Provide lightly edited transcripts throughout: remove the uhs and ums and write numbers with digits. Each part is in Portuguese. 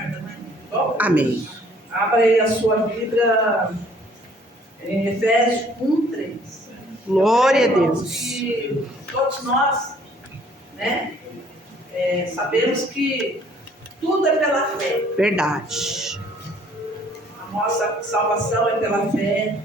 tarde, né? Bom, Amém. abra aí a sua Bíblia em Efésios 1:3. Glória a Deus. Que todos nós, né, sabemos que tudo é pela fé. Verdade. A nossa salvação é pela fé,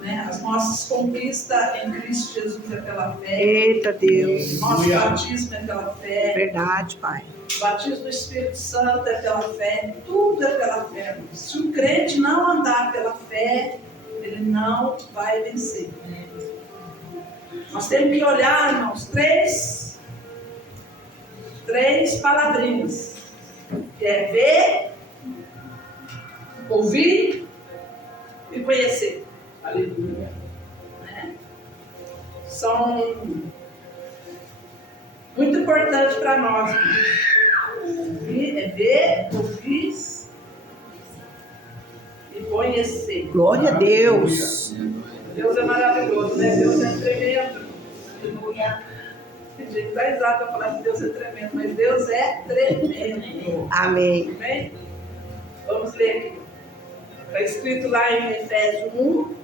né? As nossas conquistas em Cristo Jesus é pela fé. Eita Deus. Nosso batismo é pela fé. Verdade, Pai. O batismo do Espírito Santo é pela fé. Tudo é pela fé. Se o crente não andar pela fé, ele não vai vencer. Nós temos que olhar, irmãos, três palavrinhas. Que é ver, ouvir e conhecer. Aleluia. São muito importantes para nós. Ver, ouvir e conhecer. Glória a Deus. Deus é maravilhoso, né? Deus é tremendo. Aleluia. Tem gente que está exato para falar que Deus é tremendo, mas Deus é tremendo. Amém. Amém? Vamos ler aqui. Está escrito lá em Efésios 1,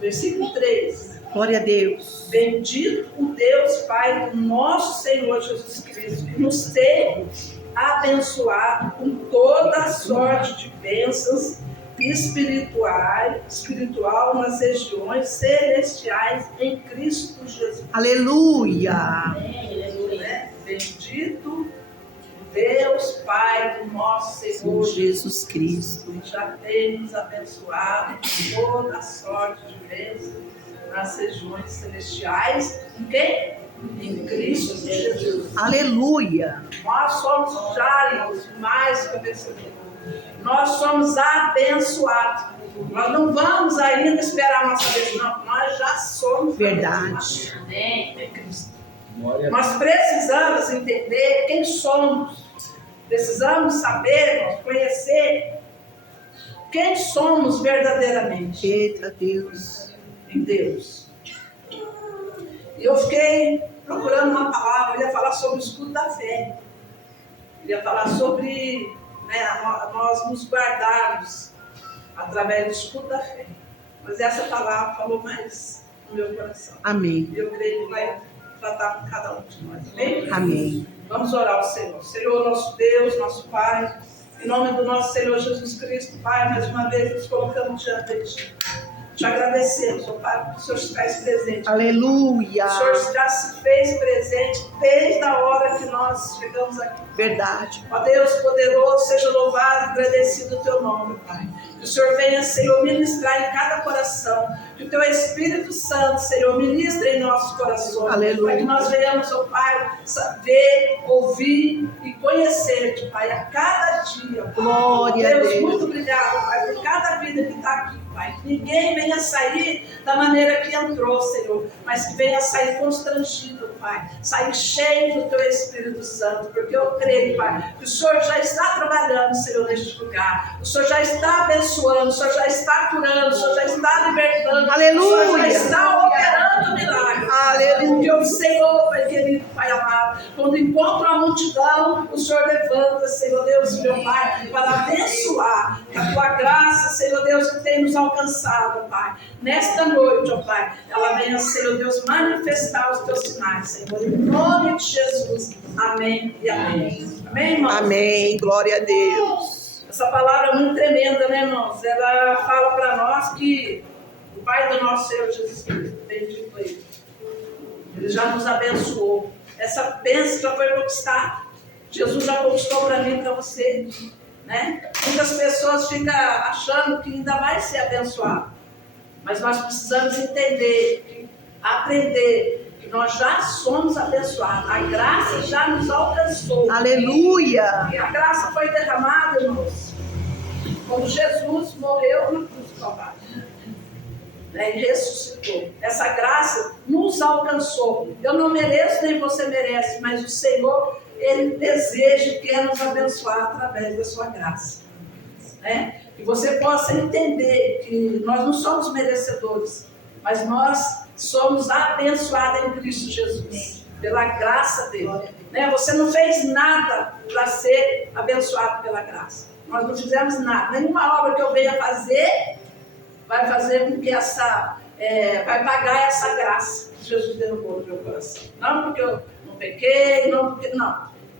versículo 3. Glória a Deus. Bendito o Deus Pai do nosso Senhor Jesus Cristo, que nos tem abençoado com toda a sorte de bênçãos espiritual nas regiões celestiais em Cristo Jesus. Aleluia. Né? Bendito Deus Pai do nosso Senhor Jesus Cristo. que já tem nos abençoado com toda a sorte de bênçãos nas regiões celestiais. Em quem? Em Cristo Jesus. Aleluia. Nós somos já mais que vencedores. Nós somos abençoados. Nós não vamos ainda esperar a nossa vez, não. Nós já somos. Verdade. Amém. Em Cristo. Nós precisamos entender quem somos. Precisamos saber, conhecer quem somos verdadeiramente. Eita Deus. Em Deus. E eu fiquei procurando uma palavra, eu ia falar sobre o escudo da fé. Eu ia falar sobre, né, nós nos guardarmos através do escudo da fé. Mas essa palavra falou mais no meu coração. Amém. E eu creio que vai tratar com cada um de nós. Amém? Amém. Vamos orar ao Senhor. Senhor, nosso Deus, nosso Pai, em nome do nosso Senhor Jesus Cristo, Pai, mais uma vez nos colocamos diante de Ti. Te agradecemos, ó Pai, porque o Senhor se faz presente. Aleluia. O Senhor já se fez presente desde a hora que nós chegamos aqui. Verdade. Ó Deus poderoso, seja louvado e agradecido o Teu nome, Pai. Que o Senhor venha, Senhor, ministrar em cada coração. Que o Teu Espírito Santo, Senhor, ministre em nossos corações. Aleluia. Para que nós venhamos, ó Pai, saber, ouvir e conhecer-te, Pai, a cada dia. Glória a Deus. Muito obrigado, Pai, por cada vida que está aqui, Pai. Que ninguém venha sair da maneira que entrou, Senhor, mas que venha sair constrangido, Pai. Sair cheio do Teu Espírito Santo, porque eu creio, Pai, que o Senhor já está trabalhando, Senhor, neste lugar. O Senhor já está abençoando, o Senhor já está curando, o Senhor já está libertando. Aleluia. O Senhor já está operando milagres. Aleluia. Porque o Senhor, Pai querido, Pai amado, quando encontra uma multidão, o Senhor levanta, Senhor Deus, meu Pai, para abençoar a Tua graça, Senhor Deus, que tem nos alcançado, Pai. Nesta noite, ó Pai, ela venha, Senhor Deus, manifestar os Teus sinais, Senhor, em nome de Jesus. Amém e amém. Amém, irmãos? Amém. Glória a Deus. Essa palavra é muito tremenda, né, irmãos? Ela fala para nós que o Pai do nosso Senhor Jesus Cristo, bendito Ele já nos abençoou. Essa bênção já foi conquistada. Jesus já conquistou para mim e para você, né? Muitas pessoas ficam achando que ainda vai ser abençoado. Mas nós precisamos entender, aprender que nós já somos abençoados. A graça já nos alcançou. Aleluia. E a graça foi derramada, irmãos, quando Jesus morreu na cruz do Calvário. E ressuscitou. Essa graça nos alcançou. Eu não mereço, nem você merece, mas o Senhor, Ele deseja e quer nos abençoar através da sua graça. Que você possa entender que nós não somos merecedores, mas nós somos abençoados em Cristo Jesus, pela graça dele. Né? Você não fez nada para ser abençoado pela graça. Nós não fizemos nada. Nenhuma obra que eu venha fazer vai fazer com que vai pagar essa graça que Jesus derramou no meu coração. Não porque eu não pequei, não.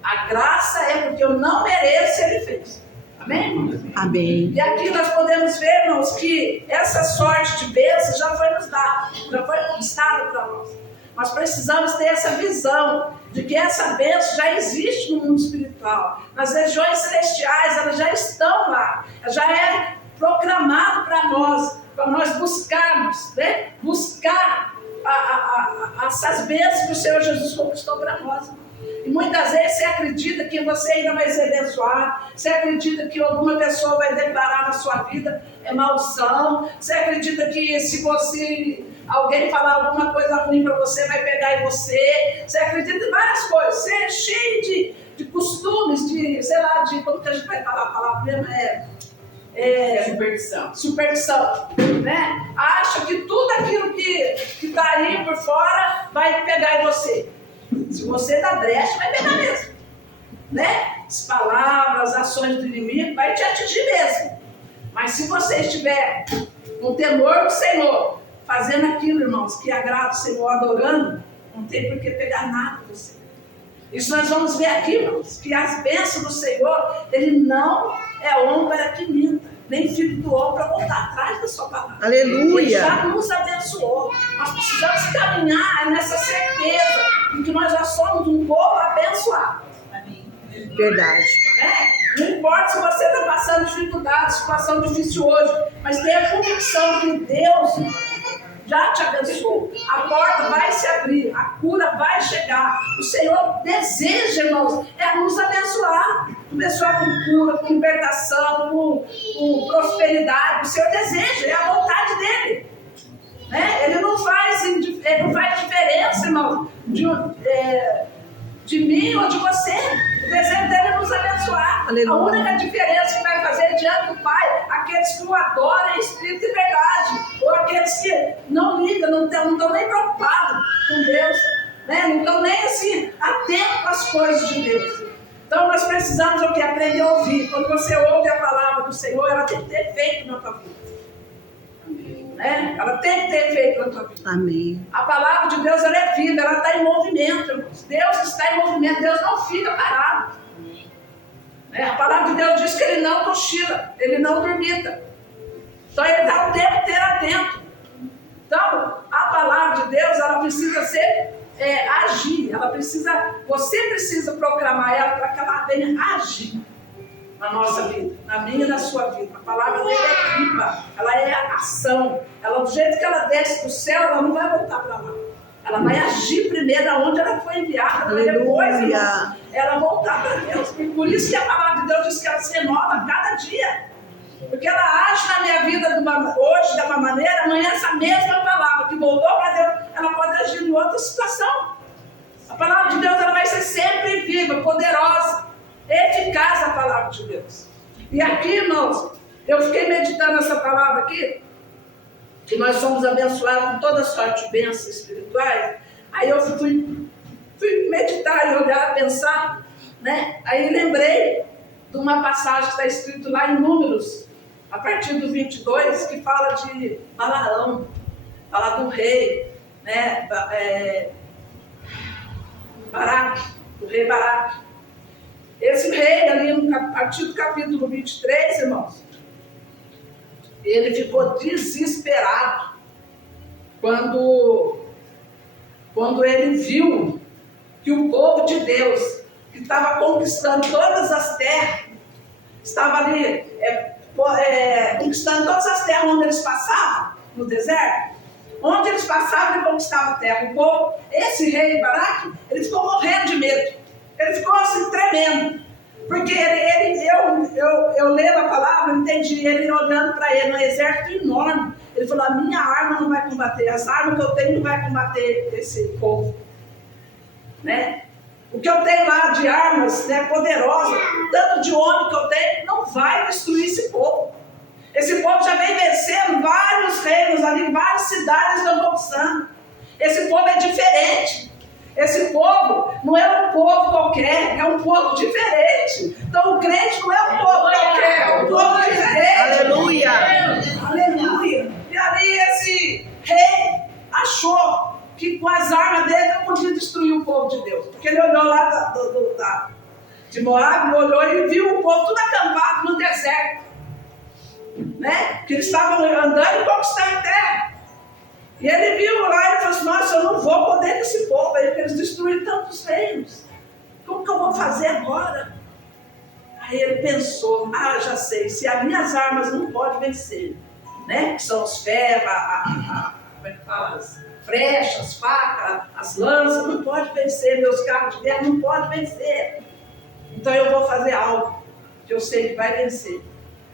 A graça é porque eu não mereço e Ele fez. Amém, irmãos? Amém. E aqui nós podemos ver, irmãos, que essa sorte de bênção já foi nos dada, já foi conquistada para nós. Nós precisamos ter essa visão de que essa bênção já existe no mundo espiritual. Nas regiões celestiais, elas já estão lá. Já é proclamado para nós buscarmos, né? Buscar essas bênçãos que o Senhor Jesus conquistou para nós. E muitas vezes você acredita que você ainda vai ser abençoado, você acredita que alguma pessoa vai declarar na sua vida maldição, você acredita que se alguém falar alguma coisa ruim para você, vai pegar em você, você acredita em várias coisas, você é cheio de costumes, como que a gente vai falar a palavra mesmo? Superstição, né? Acha que tudo aquilo que está aí por fora vai pegar em você. Se você dá brecha, vai pegar mesmo, né? As palavras, as ações do inimigo vai te atingir mesmo. Mas se você estiver com temor do Senhor, fazendo aquilo, irmãos, que agrada o Senhor, adorando, não tem por que pegar nada do Senhor. Isso nós vamos ver aqui, irmãos, que as bênçãos do Senhor, Ele não é homem para que minta, nem filho do homem para voltar atrás da sua palavra. Aleluia. Ele já nos abençoou. Nós precisamos caminhar nessa certeza de que nós já somos um povo abençoado. Verdade. Não importa se você está passando dificuldade, situação difícil hoje, mas tenha a convicção que Deus já te abençoou. A porta vai se abrir, a cura vai chegar. O Senhor deseja, irmãos, nos abençoar. Abençoar com cura, com libertação, com prosperidade. O Senhor deseja, é a vontade dEle. Né? Ele não faz diferença, irmãos, de mim ou de você. O desejo dele é nos abençoar. Aleluia. A única diferença que vai fazer diante do Pai, aqueles que o adoram em espírito e verdade, ou aqueles que não ligam, não estão nem preocupados com Deus, né? Não estão nem assim atentos às coisas de Deus. Então nós precisamos aprender a ouvir. Quando você ouve a palavra do Senhor, ela tem que ter efeito na tua vida. Né? Ela tem que ter efeito na tua vida. Amém. A palavra de Deus, ela é viva, ela está em movimento, irmãos. Deus está em movimento, Deus não fica parado. Né? A palavra de Deus diz que Ele não cochila, Ele não dormita. Então Ele está o tempo inteiro atento. Então, a palavra de Deus, ela precisa agir, você precisa proclamar ela para que ela venha agir na nossa vida, na minha e na sua vida. A palavra dele é viva, ela é ação. Do jeito que ela desce do céu, ela não vai voltar para lá. Ela vai agir primeiro aonde ela foi enviada, para depois, irmãos, ela voltar para Deus. Por isso que a palavra de Deus diz que ela se renova a cada dia. Porque ela age na minha vida hoje de uma maneira, amanhã essa mesma palavra que voltou para Deus, ela pode agir em outra situação. A palavra de Deus, ela vai ser sempre viva, poderosa, eficaz, a palavra de Deus. E aqui, irmãos, eu fiquei meditando essa palavra aqui, que nós somos abençoados com toda sorte de bênçãos espirituais. Aí eu fui meditar e olhar, pensar, né? Aí lembrei de uma passagem que está escrito lá em Números, a partir do 22, que fala de Balaão, fala do rei, né? O rei Baraque. Esse rei, ali a partir do capítulo 23, irmãos, ele ficou desesperado quando ele viu que o povo de Deus, que estava conquistando todas as terras, estava ali conquistando todas as terras onde eles passavam, no deserto. Onde eles passavam, ele conquistava a terra. O povo, esse rei Baraque, ele ficou morrendo de medo. Ele ficou assim, tremendo. Porque eu lendo a palavra, entendi ele olhando para ele, um exército enorme. Ele falou, a minha arma não vai combater, as armas que eu tenho não vai combater esse povo. Né? O que eu tenho lá de armas, né, poderosas, tanto de homem que eu tenho, não vai destruir esse povo. Esse povo já vem vencendo vários reinos ali, várias cidades estão conquistando. Esse povo é diferente. Esse povo não é um povo qualquer, é um povo diferente. Então o crente não é um povo qualquer, é um povo diferente. Aleluia. Aleluia. E ali esse rei achou que com as armas dele não podia destruir o povo de Deus. Porque ele olhou lá de Moab, olhou e viu o povo tudo acampado no deserto. Né? Que eles estavam andando e conquistando terra. E ele viu lá e falou assim, nossa, eu não vou poder esse povo aí, porque eles destruíram tantos reinos. Como que eu vou fazer agora? Aí ele pensou, já sei, se as minhas armas não podem vencer, né? Que são os ferros, como é que fala? As flechas, facas, as lanças, não pode vencer, meus carros de guerra não podem vencer. Então eu vou fazer algo que eu sei que vai vencer.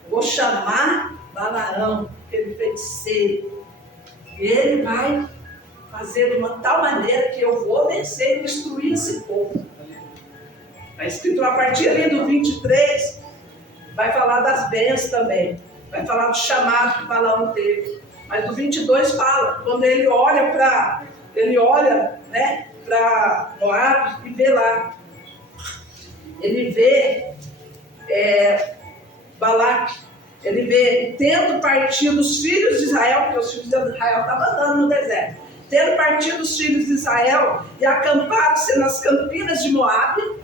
Vou chamar Balaão, aquele feiticeiro. E ele vai fazer de uma tal maneira que eu vou vencer e destruir esse povo. Está escrito a partir ali do 23, vai falar das bênçãos também. Vai falar do chamado que Balaão teve. Mas do 22 fala, quando ele olha para Moab e vê lá. Ele vê Balaque. Ele vê, tendo partido os filhos de Israel, porque os filhos de Israel estavam andando no deserto, tendo partido os filhos de Israel e acamparam-se nas campinas de Moabe,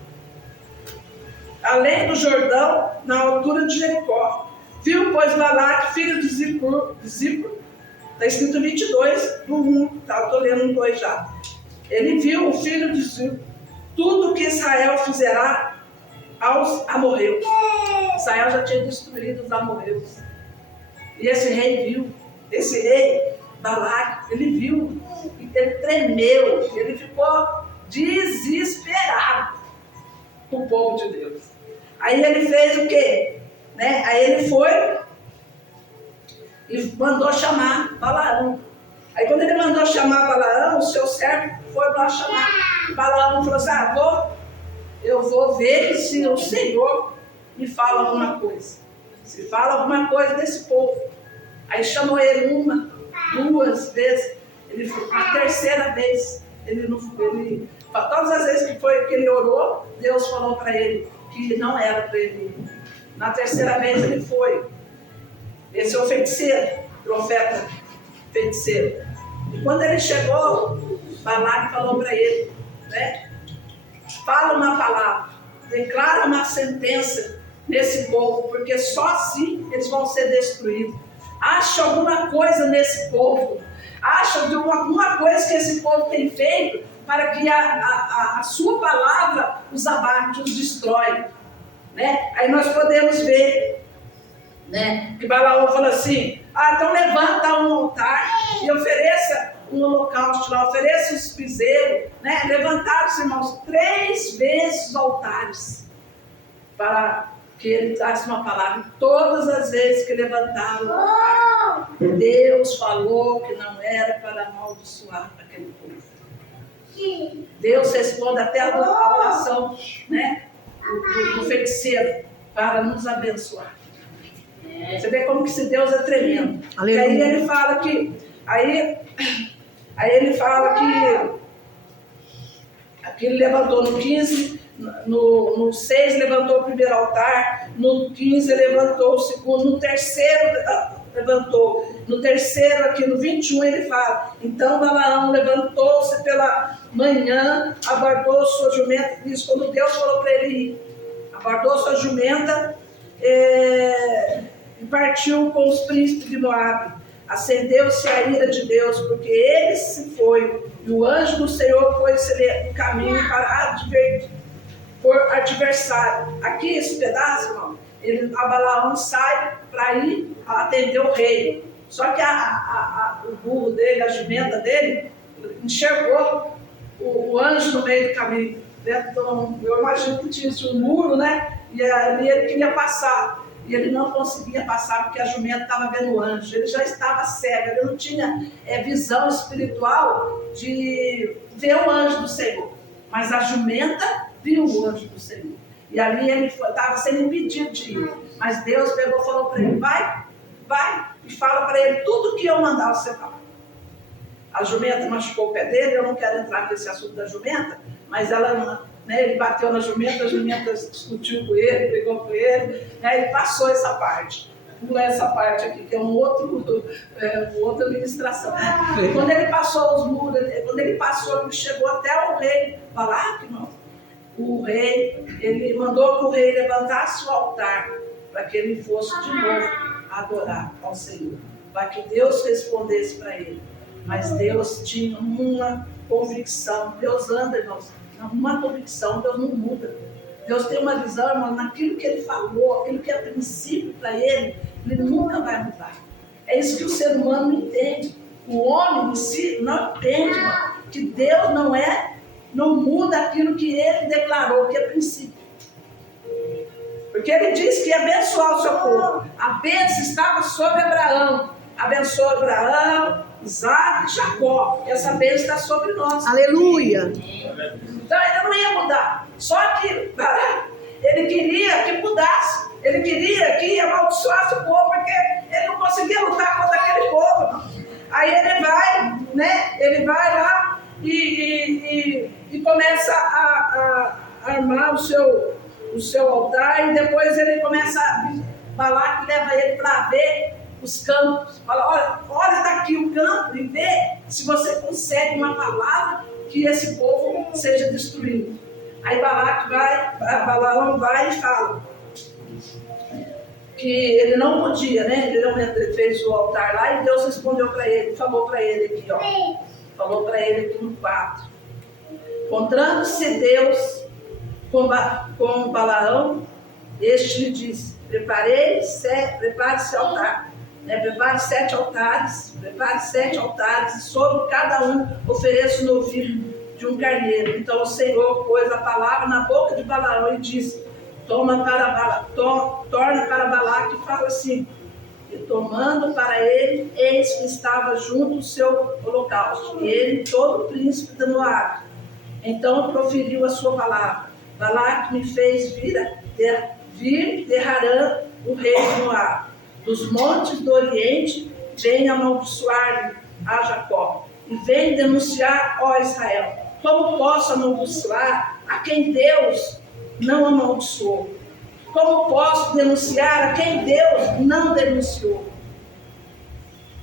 além do Jordão, na altura de Jericó. Viu, pois, Balaque, filho de Zippor, está escrito 22, do 1, tá? Estou lendo um 2 já. Ele viu o filho de Zippor, tudo que Israel fizerá aos amorreus. Israel já tinha destruído os amorreus. E esse rei viu, esse rei Balaque, ele viu, ele tremeu, ele ficou desesperado com o povo de Deus. Aí ele fez o quê? Né? Aí ele foi e mandou chamar Balaão. Aí quando ele mandou chamar Balaão, o seu servo foi lá chamar. Balaão falou assim, eu vou ver se o Senhor me fala alguma coisa. Se fala alguma coisa desse povo. Aí chamou ele 1, 2 vezes. Ele foi a terceira vez. Todas as vezes que ele orou, Deus falou para ele que não era para ele ir. Na terceira vez ele foi. Esse é o feiticeiro, profeta feiticeiro. E quando ele chegou, Balaque falou para ele, né? Fala uma palavra, declara uma sentença nesse povo, porque só assim eles vão ser destruídos. Acha alguma coisa nesse povo, acha de alguma coisa que esse povo tem feito para que a sua palavra os abate, os destrói. Né? Aí nós podemos ver, né, que Balaão fala assim, então levanta um altar e ofereça um holocausto lá, ofereça os piseiros, né? Levantaram-se, irmãos, 3 vezes os altares, para que ele desse uma palavra. E todas as vezes que levantaram o altar, Deus falou que não era para amaldiçoar aquele povo. Deus responde até a oração, né, do feiticeiro, para nos abençoar. Você vê como que esse Deus é tremendo. Aleluia. E aí ele fala que aqui ele levantou no 15, no 6 levantou o primeiro altar, no 15 levantou o segundo, no terceiro levantou, no terceiro aqui no 21 ele fala, então Balaão levantou-se pela manhã, aguardou sua jumenta, isso quando Deus falou para ele ir, aguardou sua jumenta e partiu com os príncipes de Moabe. Acendeu-se a ira de Deus, porque ele se foi, e o anjo do Senhor pôs-se no caminho para por adversário. Aqui esse pedaço, irmão, a Balaão sai para ir atender o rei. Só que o burro dele, a jumenta dele, enxergou o anjo no meio do caminho. Então, eu imagino que tinha um muro, né? E ali ele queria passar. E ele não conseguia passar porque a jumenta estava vendo o anjo. Ele já estava cego, ele não tinha visão espiritual de ver o anjo do Senhor. Mas a jumenta viu o anjo do Senhor. E ali ele estava sendo impedido de ir. Mas Deus pegou e falou para ele, vai, e fala para ele tudo que eu mandar você falar. a jumenta machucou o pé dele. Eu não quero entrar nesse assunto da jumenta, mas ela, né, ele bateu na jumenta, a jumenta discutiu com ele, brigou com ele, né, ele passou essa parte. Pula essa parte aqui, que é outra ministração. E quando ele passou os muros, quando ele passou, ele chegou até o rei Balaque, irmão. O rei, ele mandou que o rei levantasse o altar para que ele fosse de novo adorar ao Senhor, para que Deus respondesse para ele. Mas Deus tinha uma convicção. Deus anda, irmãos, uma convicção. Deus não muda. Deus tem uma visão, irmão, naquilo que ele falou, aquilo que é princípio para ele nunca vai mudar. É isso que o ser humano não entende. O homem em si não entende, irmão, que Deus não muda aquilo que ele declarou, que é princípio. Porque ele disse que ia abençoar o seu povo. A bênção estava sobre Abraão. Abençoou Abraão, Isaac e Jacó. E essa bênção está sobre nós. Aleluia. Então ele não ia mudar. Só que ele queria que mudasse. Ele queria que amaldiçoasse o povo, porque ele não conseguia lutar contra aquele povo. Aí ele vai, né? Ele vai lá e começa a armar o seu altar, e depois ele começa a falar que leva ele para ver os campos. Fala, olha daqui o campo e vê se você consegue uma palavra que esse povo seja destruído. Aí Balaão vai e fala que ele não podia, né? Ele fez o altar lá e Deus respondeu para ele, falou para ele aqui, ó. Falou para ele aqui no 4. Encontrando-se Deus com Balaão, este lhe disse: prepare-se altar, né? Prepare 7 altares, e sobre cada um ofereça o novilho de um carneiro. Então o Senhor pôs a palavra na boca de Balaão e disse: torna para Balaque e fala assim. E tomando para ele, eis que estava junto o seu holocausto, e ele, todo o príncipe de Moabe. Então proferiu a sua palavra: Balaque me fez vir de Harã, o rei de Moabe, dos montes do Oriente, vem amaldiçoar-lhe a Jacó, e vem denunciar, ó Israel: como posso amaldiçoar a quem Deus não amaldiçoou? Como posso denunciar a quem Deus não denunciou?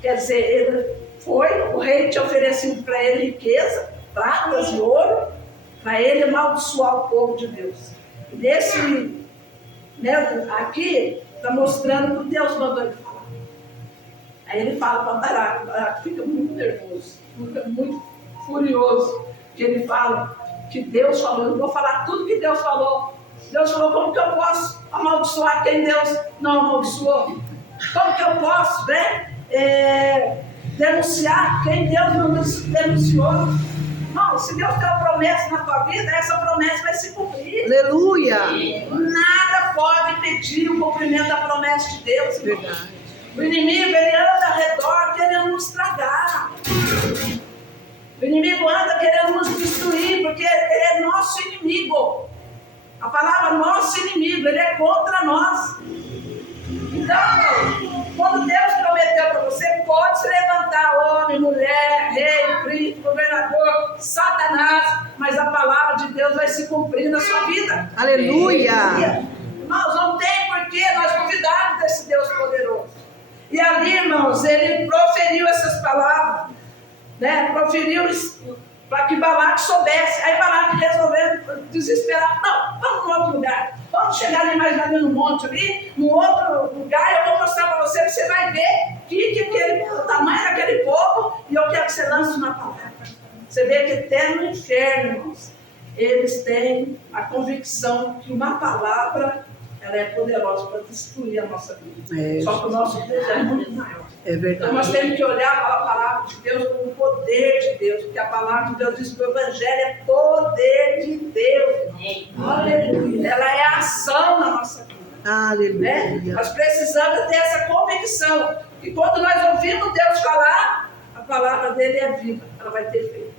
Quer dizer, o rei tinha oferecido para ele riqueza, pratas e ouro, para ele amaldiçoar o povo de Deus. E aqui está mostrando que Deus mandou ele falar. Aí ele fala para Balaque fica muito nervoso, fica muito furioso, que ele fala que Deus falou. Eu não vou falar tudo que Deus falou. Deus falou: como que eu posso amaldiçoar quem Deus não amaldiçoou? Como que eu posso, né, denunciar quem Deus não denunciou? Não, se Deus tem uma promessa na tua vida, essa promessa vai se cumprir. Aleluia. Nada pode impedir o cumprimento da promessa de Deus. Verdade. O inimigo, ele anda ao redor querendo nos estragar. O inimigo anda querendo nos destruir, porque ele é nosso inimigo. A palavra nosso inimigo, ele é contra nós. Então, quando Deus prometeu para você, pode se levantar homem, mulher, rei, príncipe, governador, Satanás, mas a palavra de Deus vai se cumprir na sua vida. Aleluia. Irmãos, não tem porquê nós duvidarmos desse Deus poderoso. E ali, irmãos, ele proferiu essas palavras, né? Proferiu para que Balaque soubesse. Aí Balaque resolveu desesperar: não, vamos em outro lugar, vamos chegar ali mais ali no monte ali, num outro lugar, eu vou mostrar para você, você vai ver o tamanho daquele povo, e eu quero que você lance uma palavra. Você vê que até no inferno, irmãos, eles têm a convicção que uma palavra, ela é poderosa para destruir a nossa vida. Só que o nosso Deus é muito maior. É verdade. Então nós temos que olhar para a palavra de Deus como o poder de Deus, porque a palavra de Deus diz que o Evangelho é poder de Deus. Aleluia. Ela é a ação na nossa vida. Aleluia. Né? Nós precisamos ter essa convicção que quando nós ouvimos Deus falar, a palavra dele é viva, ela vai ter efeito.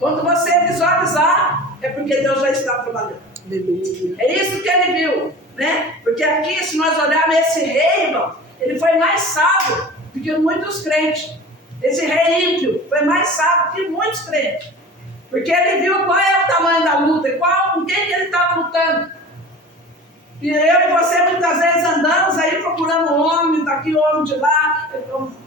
Quando você visualizar, é porque Deus já está trabalhando. Aleluia. É isso que ele viu, né? Porque aqui, se nós olharmos esse rei, irmão, ele foi mais sábio do que muitos crentes. Esse rei ímpio foi mais sábio que muitos crentes. Porque ele viu qual é o tamanho da luta e com quem que ele estava lutando. E eu e você muitas vezes andamos aí procurando um homem daqui, homem de lá,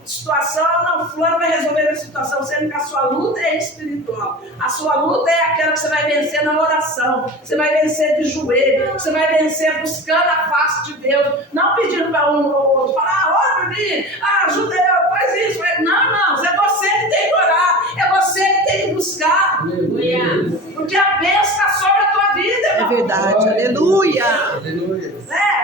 situação, não, fulano vai resolver a situação, sendo que a sua luta é espiritual. A sua luta é aquela que você vai vencer na oração, você vai vencer de joelho, você vai vencer buscando a face de Deus, não pedindo para um ou outro, falar, ora para mim, ajuda eu, faz isso. Não, é você que tem que orar, é você que tem que buscar. Aleluia. Porque a bênção está sobre a tua vida, irmão. É verdade, aleluia.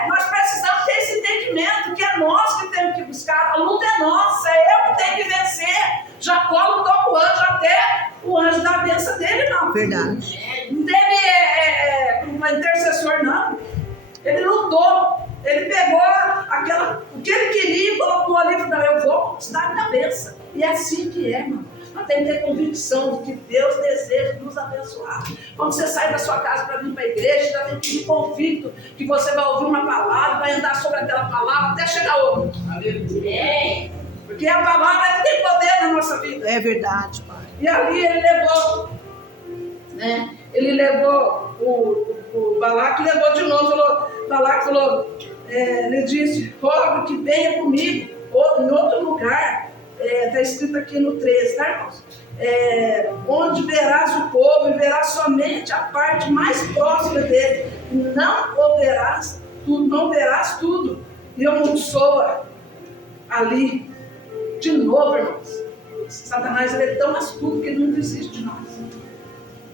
Nós precisamos ter esse entendimento que é nós que temos que buscar. A luta é nossa, é eu que tenho que vencer. Jacó lutou com o anjo até o anjo dar a bênção dele, não. Verdade. Não teve um intercessor, não. Ele lutou. Ele pegou o que ele queria e colocou ali e falou, eu vou conquistar a minha bênção. E é assim que é, irmão. Nós temos que ter convicção de que Deus deseja nos abençoar. Quando você sai da sua casa para vir para a igreja, já tem que ir convicto que você vai ouvir uma palavra, vai andar sobre aquela palavra até chegar outra. Aleluia. Porque a palavra tem poder na nossa vida. É verdade, Pai. E ali ele levou, né? Ele levou o Balaque, levou de novo, Balaque falou, ele disse, rogo que venha comigo, em outro lugar. Está escrito aqui no 13, tá, irmãos? Onde verás o povo e verás somente a parte mais próxima dele. Não verás tudo. E eu não sou ali. De novo, irmãos. Satanás ele é tão astuto que ele não desiste de nós.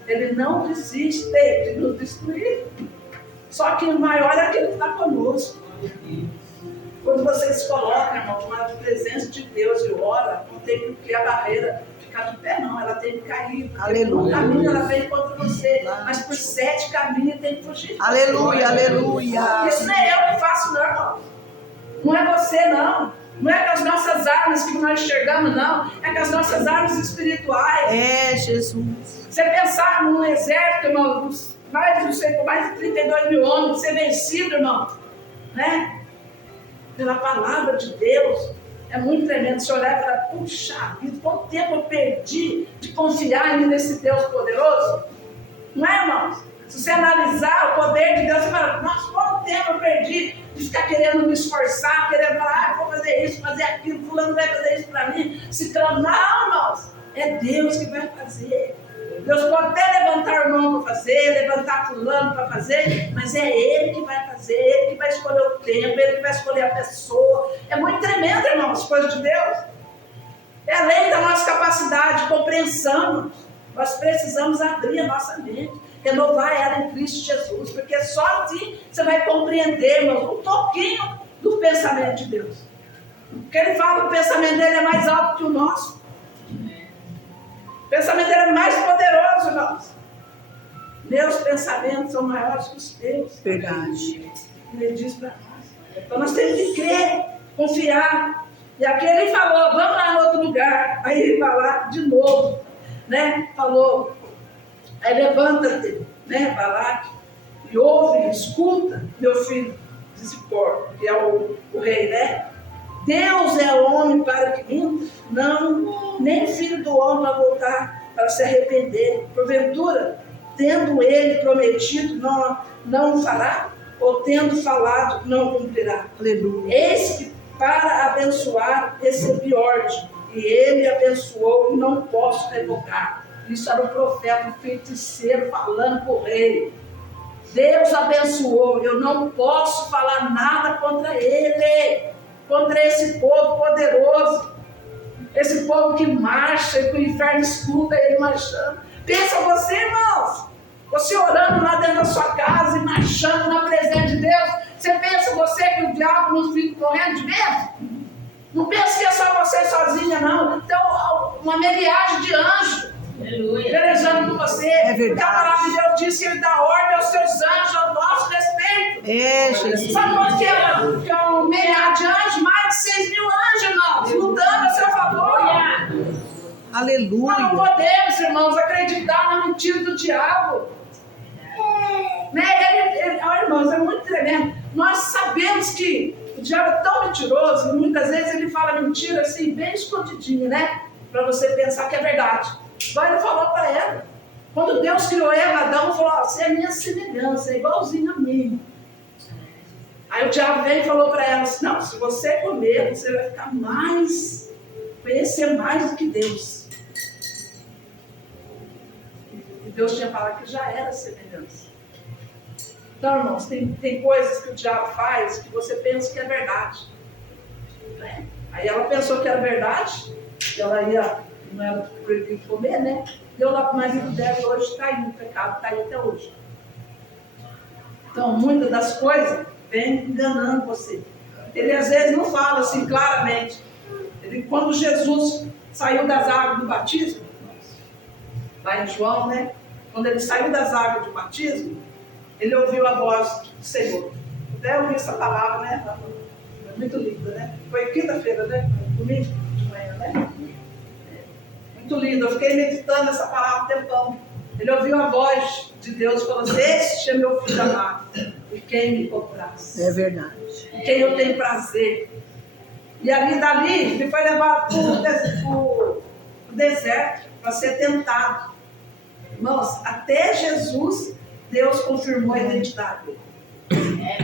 Ele não desiste de nos destruir. Só que o maior é aquele que está conosco. Quando você se coloca, irmão, na presença de Deus e ora, não tem que a barreira ficar de pé, não. Ela tem que cair. Aleluia. Um caminho ela vem contra você, mas por 7 caminhos tem que fugir. Aleluia, aleluia. Isso não é eu que faço, não, irmão. Não é você, não. Não é com as nossas armas que nós enxergamos, não. É com as nossas armas espirituais. É, Jesus. Você pensar num exército, irmão, mais de 32 mil homens, ser vencido, irmão, né? Pela palavra de Deus, é muito tremendo. Se olhar e falar, puxa vida, quanto tempo eu perdi de confiar nesse Deus poderoso? Não é, irmãos? Se você analisar o poder de Deus, você fala, nossa, quanto tempo eu perdi de ficar querendo me esforçar, querendo falar, vou fazer isso, fazer aquilo, fulano vai fazer isso para mim. Não, irmãos, é Deus que vai fazer. Deus pode até levantar o irmão para fazer, levantar fulano para fazer, mas é Ele que vai fazer, Ele que vai escolher o tempo, Ele que vai escolher a pessoa. É muito tremendo, irmãos, as coisas de Deus. É além da nossa capacidade de compreensão. Nós precisamos abrir a nossa mente, renovar ela em Cristo Jesus, porque só assim você vai compreender, irmãos, um pouquinho do pensamento de Deus. Porque Ele fala que o pensamento dele é mais alto que o nosso. O pensamento dele é mais poderoso, irmãos. Meus pensamentos são maiores que os teus. Verdade. Ele diz para nós. Então nós temos que crer, confiar. E aqui ele falou, vamos lá em outro lugar. Aí ele vai lá de novo, né? Falou, aí levanta-te, né, Balaque, e ouve, escuta, meu filho, Zippor, que é o rei, né? Deus é homem para que minta? Não, nem filho do homem vai voltar para se arrepender. Porventura, tendo ele prometido, não fará? Ou tendo falado, não cumprirá? Aleluia. Eis que para abençoar recebi ordem, e ele abençoou e não posso revogar. Isso era o profeta, o feiticeiro falando para o rei. Deus abençoou, eu não posso falar nada contra ele, contra esse povo poderoso, esse povo que marcha e que o inferno escuta ele marchando. Pensa você, irmãos, você orando lá dentro da sua casa e marchando na presença de Deus, você pensa você que o diabo não fica correndo de medo? Não pensa que é só você sozinha, não. Então, uma meriagem de anjos pelejando com você. É verdade. Porque a palavra de Deus diz que Ele dá ordem aos seus anjos ao nosso respeito. É, Jesus. Sabe quanto que é uma meriagem de anjos? Mais de 6 mil anjos, irmãos, lutando a seu favor. Aleluia. Nós não podemos, irmãos, acreditar na mentira do diabo. Né? Irmãos, é muito tremendo. Nós sabemos que o diabo é tão mentiroso, e muitas vezes ele fala mentira assim, bem escondidinho, né? para você pensar que é verdade. Igual ele falou para ela. Quando Deus criou ela, Adão falou: você é minha semelhança, é igualzinho a mim. Aí o diabo veio e falou para ela assim: não, se você comer, você vai ficar mais, conhecer mais do que Deus. E Deus tinha falado que já era semelhança. Então, irmãos, tem coisas que o diabo faz que você pensa que é verdade. Né? Aí ela pensou que era verdade, que ela não era proibido comer, né? Deu lá para o marido dela e hoje está aí no pecado, está aí até hoje. Então, muitas das coisas vem enganando você. Ele às vezes não fala assim claramente. Quando Jesus saiu das águas do batismo, lá em João, né? Quando ele saiu das águas do batismo, ele ouviu a voz do Senhor. Até ouvi essa palavra, né? É muito linda, né? Foi quinta-feira, né? Domingo de manhã, né? Muito lindo. Eu fiquei meditando essa palavra um tempão. Ele ouviu a voz de Deus e falou assim: este é meu filho amado, e quem me compraz. É verdade. Em quem eu tenho prazer. E ali dali, ele foi levado para o deserto para ser tentado. Irmãos, até Jesus, Deus confirmou a identidade dele.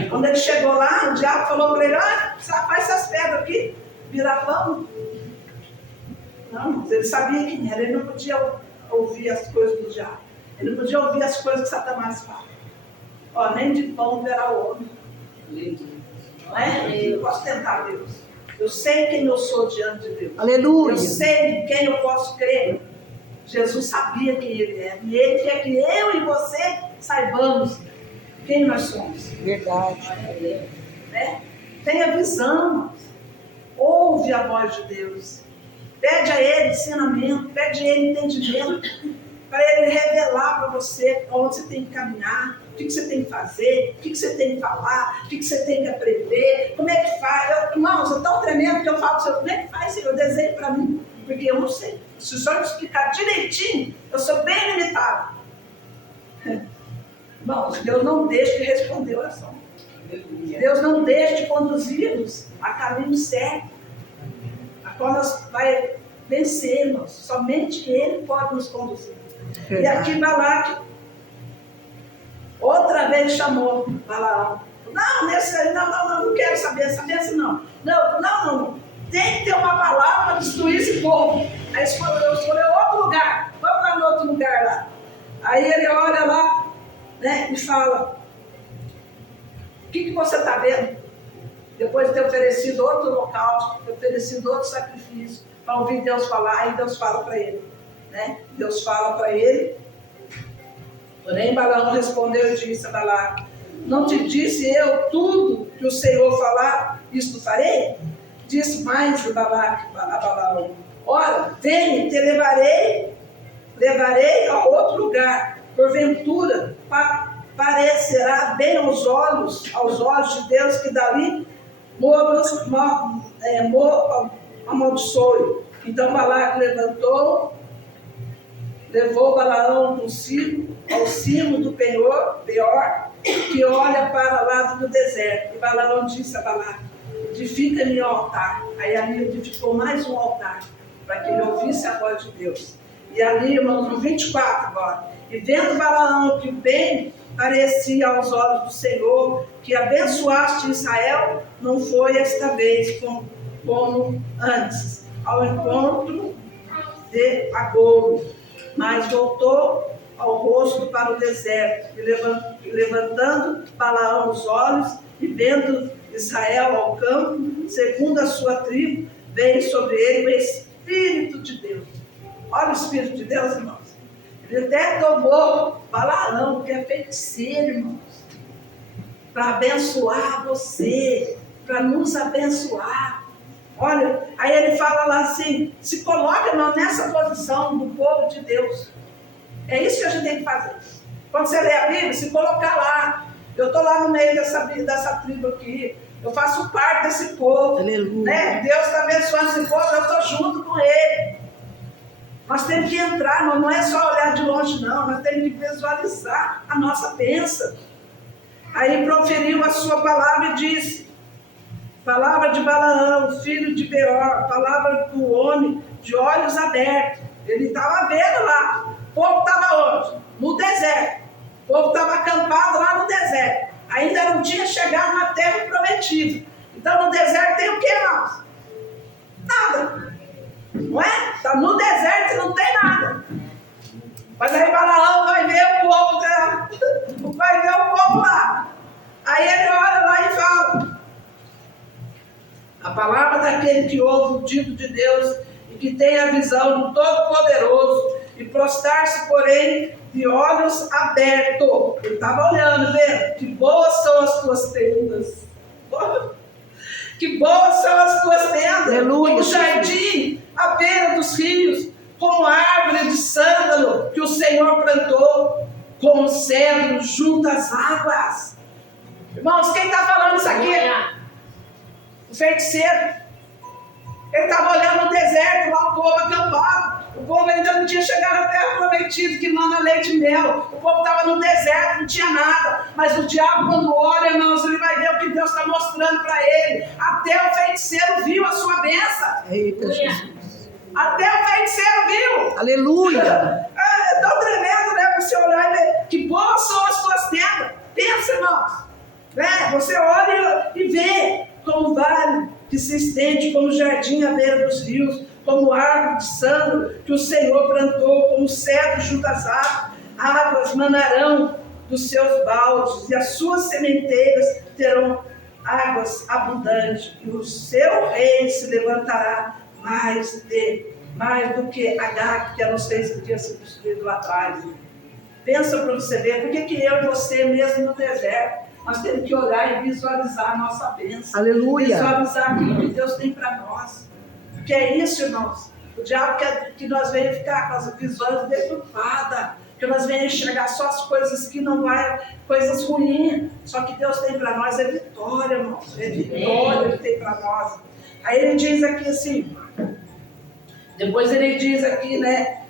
Quando ele chegou lá, o diabo falou para ele: faz essas pedras aqui, virar pão. Não, ele sabia quem era, ele não podia ouvir as coisas do diabo. Ele não podia ouvir as coisas que Satanás fala. Nem de pão verá o homem. Não é? Eu posso tentar Deus. Eu sei quem eu sou diante de Deus. Aleluia. Eu sei em quem eu posso crer. Jesus sabia quem ele era. E ele quer que eu e você saibamos quem nós somos. Verdade. Né? Tenha visão. Ouve a voz de Deus. Pede a Ele ensinamento, pede a Ele entendimento, para Ele revelar para você onde você tem que caminhar, o que você tem que fazer, o que você tem que falar, o que você tem que aprender, como é que faz. Irmãos, eu estou tão tremendo que eu falo para você: como é que faz, Senhor? Desenhe para mim, porque eu não sei. Se o Senhor me explicar direitinho, eu sou bem limitado. Irmãos, Deus não deixa de responder a oração. Deus não deixa de conduzir-nos a caminho certo. Quando nós vai vencermos, somente Ele pode nos conduzir. E aqui Balaque, outra vez chamou Balaão. Não, nesse aí, não quero saber essa bênção, não. Não. Tem que ter uma palavra para destruir esse povo. Aí escolheu outro lugar. Vamos lá no outro lugar lá. Aí ele olha lá, né, e fala: o que você está vendo? Depois de ter oferecido outro holocausto, ter oferecido outro sacrifício, para ouvir Deus falar, aí Deus fala para ele. Né? Deus fala para ele. Porém, Balaão respondeu e disse a Balaque: não te disse eu tudo que o Senhor falar, isto farei? Disse mais a Balaque a Balaão: ora, vem, te levarei a outro lugar, porventura parecerá bem aos olhos de Deus que dali amaldiçoe. Então Balaque levou Balaão ao cimo do Peor, que olha para o lado do deserto. E Balaão disse a Balaque: edifica-me um altar. Aí ali edificou mais um altar, para que ele ouvisse a voz de Deus. E ali, irmãos, no 24 agora: e vendo Balaão que o bem parecia aos olhos do Senhor, que abençoaste Israel, não foi esta vez como antes, ao encontro de agouro, mas voltou ao rosto para o deserto, e levantando Balaão os olhos, e vendo Israel ao campo, segundo a sua tribo, veio sobre ele o Espírito de Deus. Olha o Espírito de Deus, irmãos. Ele até tomou Balaão, que é feiticeiro, irmãos, para abençoar você, para nos abençoar. Olha, aí ele fala lá assim: se coloca, irmão, nessa posição do povo de Deus. É isso que a gente tem que fazer. Quando você lê a Bíblia, se colocar lá. Eu estou lá no meio dessa tribo aqui. Eu faço parte desse povo. Né? Deus está abençoando esse povo, eu estou junto com ele. Nós temos que entrar, não é só olhar de longe, não. Nós temos que visualizar a nossa bênção. Aí proferiu a sua palavra e disse: palavra de Balaão, filho de Beor, palavra do homem de olhos abertos. Ele estava vendo lá. O povo estava onde? No deserto. O povo estava acampado lá no deserto. Ainda não tinha chegado na terra prometida. Então no deserto tem o que, irmãos? Nada. Não é? Está no deserto e não tem nada. Mas aí Balaão vai ver o povo, vai ver o povo lá. Aí ele olha lá e fala: a palavra daquele que ouve o dito de Deus e que tem a visão do Todo-Poderoso e prostrar-se, porém, de olhos abertos. Ele estava olhando, vendo? Que boas são as tuas tendas. Que boas são as tuas tendas. Aleluia. Como jardim à beira dos rios, como árvore de sândalo que o Senhor plantou, como cedro junto às águas. Irmãos, quem está falando isso aqui? O feiticeiro. Ele estava olhando no deserto, lá o povo acampado. O povo ainda não tinha chegado à terra prometida, que manda leite e mel. O povo estava no deserto, não tinha nada. Mas o diabo, quando olha, irmãos, ele vai ver o que Deus está mostrando para ele. Até o feiticeiro viu a sua bênção. Eita, Jesus. Até o feiticeiro viu. Aleluia. É tão tremendo, né? Você olhar e ver que boas são as tuas tendas. Pensa, irmãos. Né? Você olha e vê como vale que se estende como jardim à beira dos rios, como árvore de sândalo que o Senhor plantou, como cedro junto às águas manarão dos seus baldes, e as suas sementeiras terão águas abundantes, e o seu rei se levantará mais do que Agag, que não sei se tinha sido destruído lá atrás. Pensa para você ver, por que eu e você, mesmo no deserto, nós temos que olhar e visualizar a nossa bênção. Aleluia. Visualizar aquilo que Deus tem para nós. Porque é isso, irmãos. O diabo quer que nós venhamos ficar com as visões deturpadas, que nós venhamos enxergar só as coisas que não vai, coisas ruins. Só que Deus tem para nós é vitória, irmãos. É vitória Ele tem para nós. Aí ele diz aqui assim, depois ele diz aqui, né,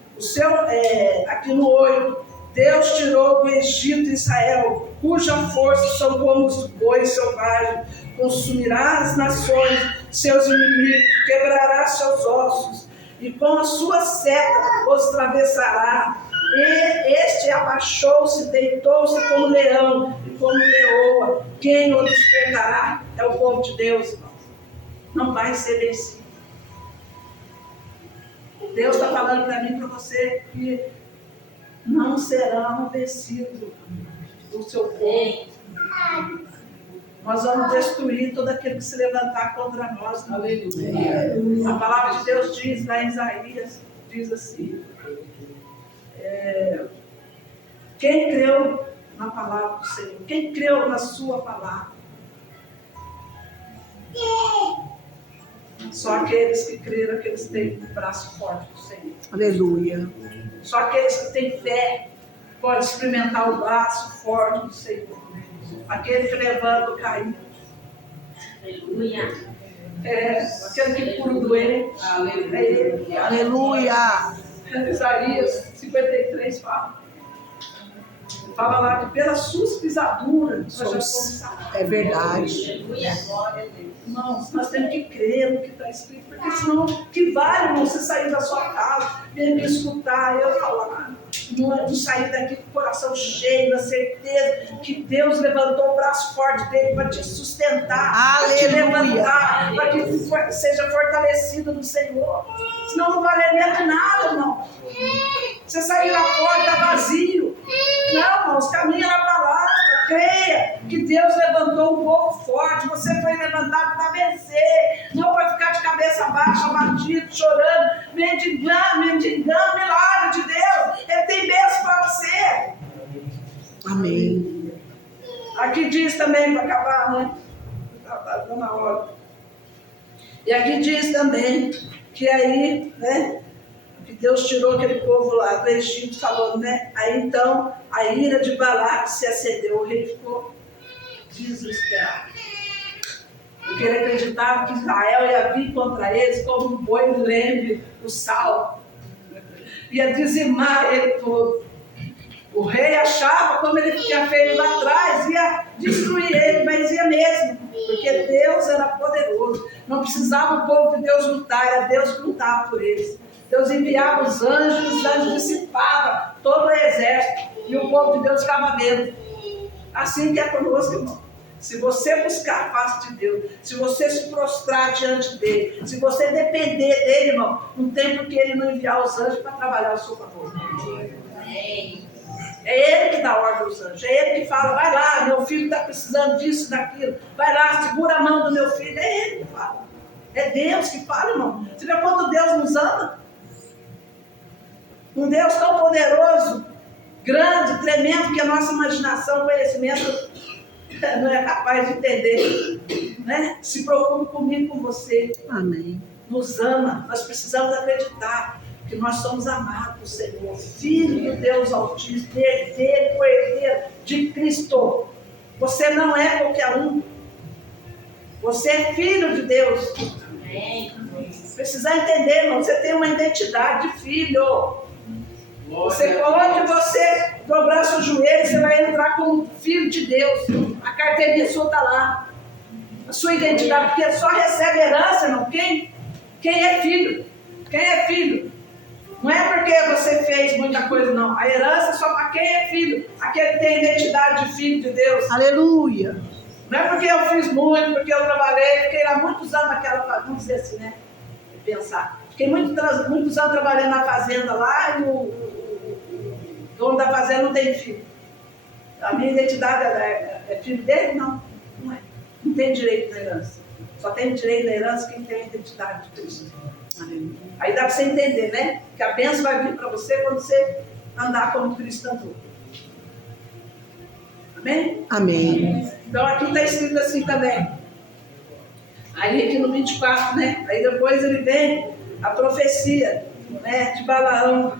aqui no 8, Deus tirou do Egito Israel, cuja força são como os bois selvagens, consumirá as nações, seus inimigos, quebrará seus ossos, e com a sua seta os atravessará. E este abaixou-se, deitou-se como leão e como leoa. Quem o despertará? É o povo de Deus, irmãos. Não vai ser vencido. Deus está falando para mim e para você que não serão vencidos o seu povo. Nós vamos destruir todo aquele que se levantar contra nós. Aleluia. A palavra de Deus diz lá em Isaías, diz assim, quem creu na palavra do Senhor? Quem creu na sua palavra? Só aqueles que creram, aqueles que têm o braço forte do Senhor. Aleluia. Só aqueles que têm fé podem experimentar o braço forte do Senhor. Aquele que levanta o caído. Aleluia. Aquele que cura o doente. É ele. Aleluia. Isaías 53 fala lá que pelas suas pisaduras nós já fomos sarados. É verdade. Irmãos, nós temos que crer no que está escrito, porque senão que vale você sair da sua casa, vir me escutar, eu falar, não sair daqui com o coração cheio, na certeza que Deus levantou o braço forte dele para te sustentar, para te levantar, para que seja fortalecido no Senhor. Senão não vale nada, irmão. Você sair da porta vazio. Não, irmãos, caminha na palavra, creia que Deus levantou um povo forte, você foi levantado para vencer, não para ficar de cabeça baixa, abatido, chorando, mendigando milagre de Deus. Ele tem bênção para você. Amém. Aqui diz também, para acabar, né? Está dando a hora. E aqui diz também que aí, né? Que Deus tirou aquele povo lá do Egito, falando, né? Aí então a ira de Balaque se acendeu, o rei ficou desesperado. Porque ele acreditava que Israel ia vir contra eles como um boi no leme, o sal. Ia dizimar ele todo. O rei achava, como ele tinha feito lá atrás, ia destruir ele, mas ia mesmo. Porque Deus era poderoso. Não precisava o povo de Deus lutar, era Deus que lutava por eles. Deus enviava os anjos dissipavam todo o exército, e o povo de Deus ficava vendo. Assim que é conosco, irmão. Se você buscar a face de Deus, se você se prostrar diante dele, se você depender dele, irmão, não tem por que ele não enviar os anjos para trabalhar ao seu favor. É ele que dá ordem aos anjos, é ele que fala, vai lá, meu filho está precisando disso, daquilo, vai lá, segura a mão do meu filho, é ele que fala. É Deus que fala, irmão. Você vê quanto Deus nos ama? Um Deus tão poderoso, grande, tremendo, que a nossa imaginação, conhecimento não é capaz de entender, né? Se preocupe comigo, com você. Amém. Nos ama. Nós precisamos acreditar que nós somos amados do Senhor, filho do Deus Altíssimo, herdeiro, co-herdeiro de Cristo. Você não é qualquer um. Você é filho de Deus. Precisa entender, irmão. Você tem uma identidade de filho. Você, onde você dobrar seu joelho, você vai entrar como filho de Deus. A carteirinha sua está lá. A sua identidade, porque só recebe herança, irmão. Quem é filho? Quem é filho? Não é porque você fez muita coisa, não. A herança é só para quem é filho. Aquele que tem identidade de filho de Deus. Aleluia. Não é porque eu fiz muito, porque eu trabalhei, fiquei há muitos anos naquela fazenda, vamos dizer assim, né? Pensar. Fiquei muitos anos trabalhando na fazenda lá e o dono da fazenda não tem filho. A minha identidade é filho dele? Não, não é. Não tem direito na herança. Só tem direito na herança quem tem a identidade de Cristo. Aí dá para você entender, né? Que a bênção vai vir para você quando você andar como Cristo andou. Amém? Amém. Então aqui está escrito assim também. Aí aqui no 24, né? Aí depois ele vem a profecia, né, de Balaão.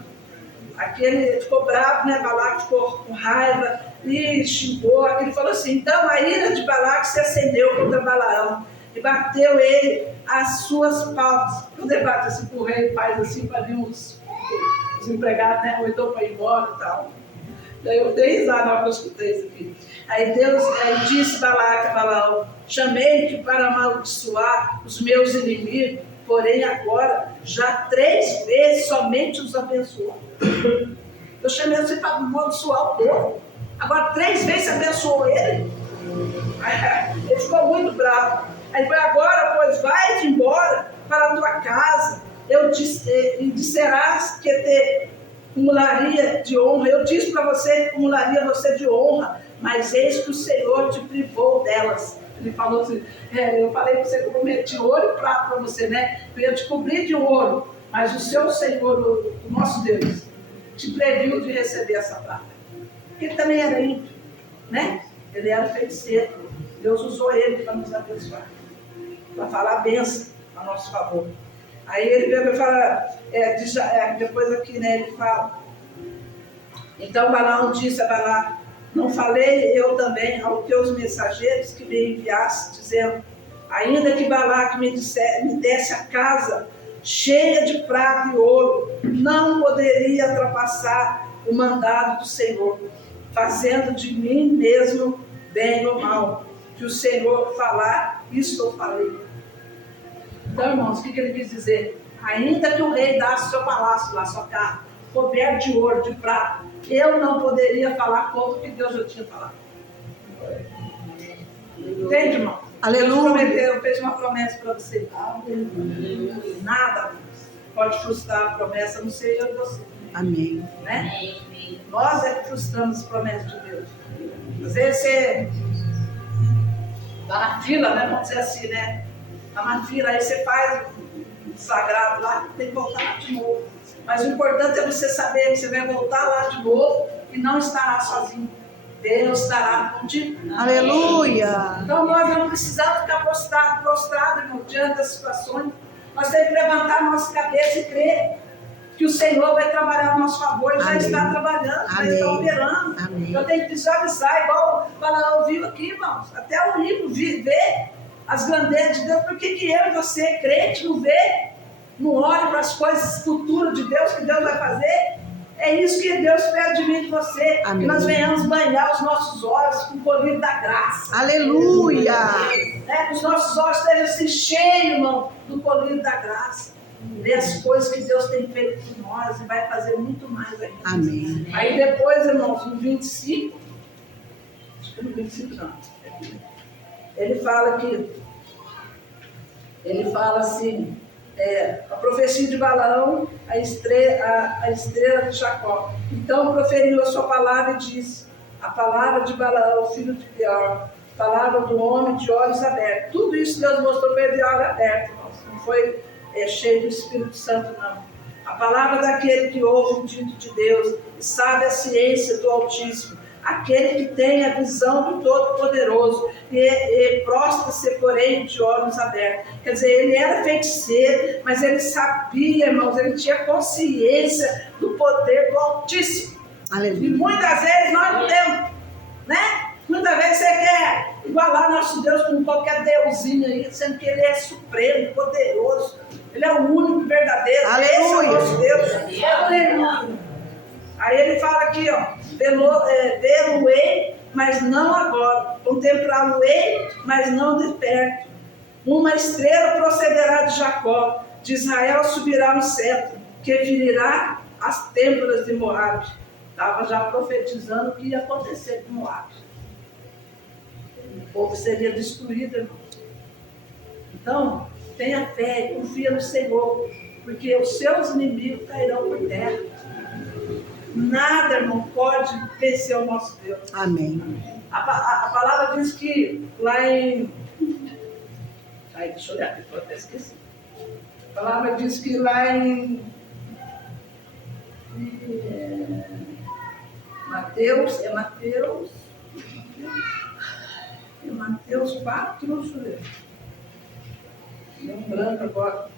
Aqui ele ficou bravo, né? Balaque ficou com raiva e xingou. Aqui ele falou assim: então a ira de Balaque se acendeu contra Balaão e bateu ele as suas palmas. O debate assim com o rei faz assim para vir os empregados, né? Ou então para ir embora e tal. Daí eu dei risada na hora que eu escutei isso aqui. Aí Deus disse Balaque a Balaão: chamei-te para amaldiçoar os meus inimigos, porém agora já 3 vezes somente os abençoou. Eu chamei você para amaldiçoar o povo. Agora 3 vezes você abençoou ele. Ele ficou muito bravo. Aí foi: agora, pois, vai embora para a tua casa. E disserás que te acumularia de honra. Eu disse para você que acumularia você de honra, mas eis que o Senhor te privou delas. Ele falou assim: eu falei para você que eu prometi ouro e prata para você, né? Eu ia te cobrir de ouro, mas o seu Senhor, o nosso Deus, te previu de receber essa prata. Porque ele também era ímpio, né? Ele era feiticeiro. Deus usou ele para nos abençoar, para falar a bênção a nosso favor. Aí ele veio e fala, depois aqui, né, ele fala: então Balaão disse a Balaque: não falei eu também aos teus mensageiros que me enviaste, dizendo: ainda que Balaque me desse a casa cheia de prata e ouro, não poderia ultrapassar o mandado do Senhor, fazendo de mim mesmo bem ou mal. Que o Senhor falar, isso eu falei. Então, irmãos, o que ele quis dizer? Ainda que o rei desse seu palácio lá, sua casa, coberto de ouro, de prata, eu não poderia falar contra o que Deus já tinha falado. Entende, irmão? Aleluia. Deus fez uma promessa para você. Nada pode frustrar a promessa, não sei eu e você. Amém. Né? Nós é que frustramos as promessas de Deus. Às vezes você está na fila, né? Vamos dizer assim, né? Está na fila, aí você faz o sagrado lá, tem que voltar lá de novo. Mas o importante é você saber que você vai voltar lá de novo e não estará sozinho. Deus estará contigo. Aleluia. Então nós não precisamos ficar prostrados, irmão, diante das situações. Nós temos que levantar a nossa cabeça e crer que o Senhor vai trabalhar a nosso favor e já está trabalhando, já está operando. Amém. Eu tenho que visualizar, igual o Balaão viu aqui, irmãos. Até o livro vê as grandezas de Deus. Por que eu e você, crente, não vê? Não olha para as coisas futuras de Deus, que Deus vai fazer? É isso que Deus pede de mim e de você. Amém. Que nós venhamos banhar os nossos olhos com o colírio da graça. Aleluia. né? Que os nossos olhos estejam assim cheios, irmão, do colírio da graça. Ver as coisas que Deus tem feito por nós e vai fazer muito mais ainda. Amém. Aí depois, irmãos, no 25, acho que no 25 não, ele fala assim, a profecia de Balaão, a estrela de Jacó. Então proferiu a sua palavra e disse, a palavra de Balaão, filho de Beor, palavra do homem de olhos abertos. Tudo isso Deus mostrou para ele de olhos abertos, irmãos. Não foi cheio do Espírito Santo, não. A palavra daquele que ouve o dito de Deus e sabe a ciência do Altíssimo, aquele que tem a visão do Todo-Poderoso e prostra-se, porém, de olhos abertos. Quer dizer, ele era feiticeiro, mas ele sabia, irmãos, ele tinha consciência do poder do Altíssimo. Aleluia. E muitas vezes nós não temos, né? Muitas vezes você quer igualar nosso Deus com qualquer deusinho aí, sendo que ele é supremo, poderoso. Ele é o único verdadeiro. Aleluia. Esse é o nosso Deus. Aleluia. Aí ele fala aqui, ó, vê-lo-ei, mas não agora. Contemplá-lo-ei, mas não de perto. Uma estrela procederá de Jacó, de Israel subirá um cetro, que ferirá as têmporas de Moabe. Estava já profetizando o que ia acontecer com Moabe. O povo seria destruído, irmão. Então, tenha fé, confia no Senhor, porque os seus inimigos cairão por terra. Nada, irmão, pode vencer o nosso Deus. Amém. A palavra diz que lá em... Ai, deixa eu olhar aqui, eu até esqueci. A palavra diz que lá em... Mateus 4, deixa eu ver. Deu um branco agora.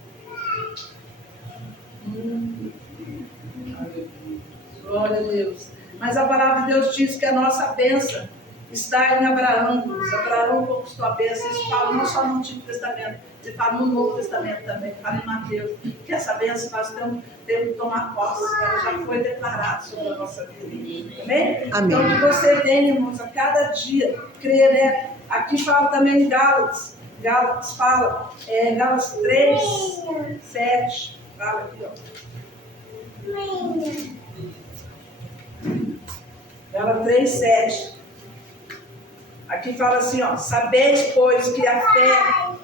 Glória a Deus. Mas a palavra de Deus diz que a nossa bênção está em Abraão. Abraão conquistou a bênção. Isso fala não só no Antigo Testamento, ele fala no Novo Testamento também, fala em Mateus. Que essa bênção nós temos que tomar posse. Ela já foi declarada sobre a nossa vida. Amém? Amém. Então que você venha, irmãos, a cada dia crer, né? Aqui fala também em Gálatas. Gálatas fala, Gálatas 3, 7. Fala aqui, ó. Gálatas 3, 7. Aqui fala assim, ó. Sabeis, pois, que a fé,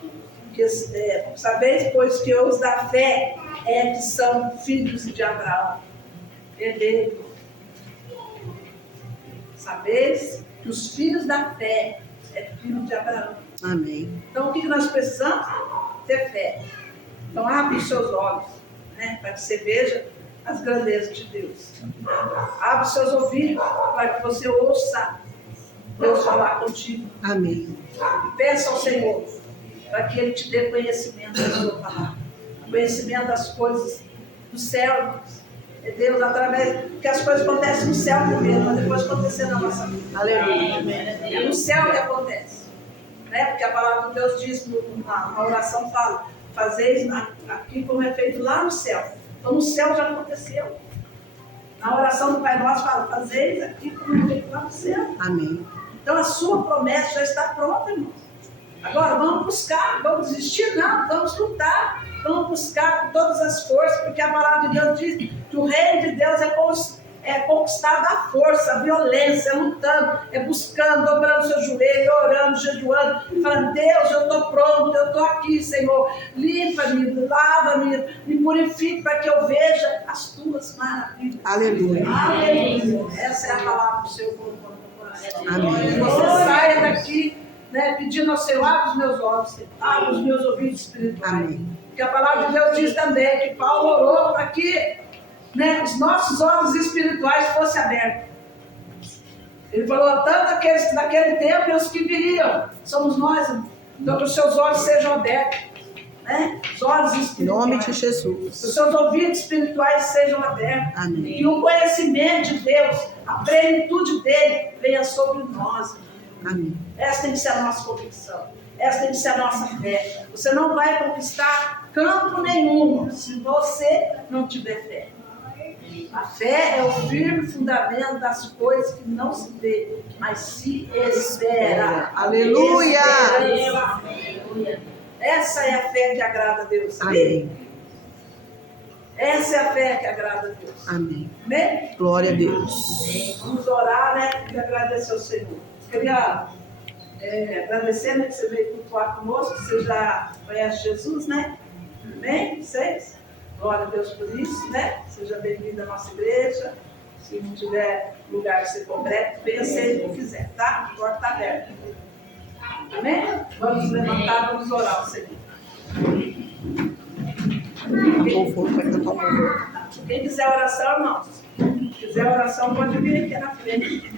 sabeis, pois, que os da fé que são filhos de Abraão. Entendeu? Sabeis que os filhos da fé filhos de Abraão. Amém. Então, o que nós precisamos? Ter fé. Então, abre os seus olhos, né, para que você veja as grandezas de Deus. Abre os seus ouvidos para que você ouça Deus falar contigo. Amém. E peça ao Senhor para que Ele te dê conhecimento da sua palavra. Conhecimento das coisas do céu. Deus, através que as coisas acontecem no céu primeiro, mas depois acontecer na nossa vida. Aleluia. É no céu que acontece. Né? Porque a palavra de Deus diz, na oração fala, fazeis aqui como é feito lá no céu. Então no céu já aconteceu. Na oração do Pai Nosso fala, fazeis aqui como é feito lá no céu. Amém. Então a sua promessa já está pronta, irmãos. Agora vamos buscar, vamos desistir? Não, vamos lutar. Vamos buscar com todas as forças, porque a palavra de Deus diz que o reino de Deus é conquistado à força, à violência, lutando, buscando, dobrando seu joelho, orando, jejuando, falando, Deus, eu estou pronto, eu estou aqui, Senhor, limpa-me, lava-me, me purifique para que eu veja as tuas maravilhas. Aleluia. Aleluia. Essa é a palavra do Senhor no coração. Amém. Que você saia daqui, né, pedindo ao Senhor, abre os meus olhos, abre os meus ouvidos espirituais. Amém. Porque a palavra de Deus diz também que Paulo orou para que, né, os nossos olhos espirituais fossem abertos. Ele falou, tanto aqueles que naquele tempo e os que viriam, somos nós, então que os seus olhos sejam abertos, né? Os olhos espirituais. Em nome de Jesus. Os seus ouvidos espirituais sejam abertos. Amém. E o conhecimento de Deus, a plenitude dele, venha sobre nós. Amém. Essa tem que ser a nossa convicção. Essa tem que ser a nossa fé. Você não vai conquistar campo nenhum se você não tiver fé. A fé é o firme fundamento das coisas que não se vê, mas se espera. Aleluia! Esperança. Essa é a fé que agrada a Deus. Sabia? Amém. Essa é a fé que agrada a Deus. Amém. Amém? Glória a Deus. Vamos orar, né? E agradecer ao Senhor. Queria agradecer, né, que você veio cultuar conosco, que você já conhece Jesus, né? Amém? Vocês? Glória a Deus por isso, né? Seja bem-vindo à nossa igreja. Se não tiver lugar que você complete, venha sempre que quiser, tá? A porta está aberta. Amém? Vamos levantar, vamos orar ao Senhor. Acabou o fogo, vai cantar o louvor. Quem quiser oração, irmãos. Se quiser oração, pode vir aqui na frente.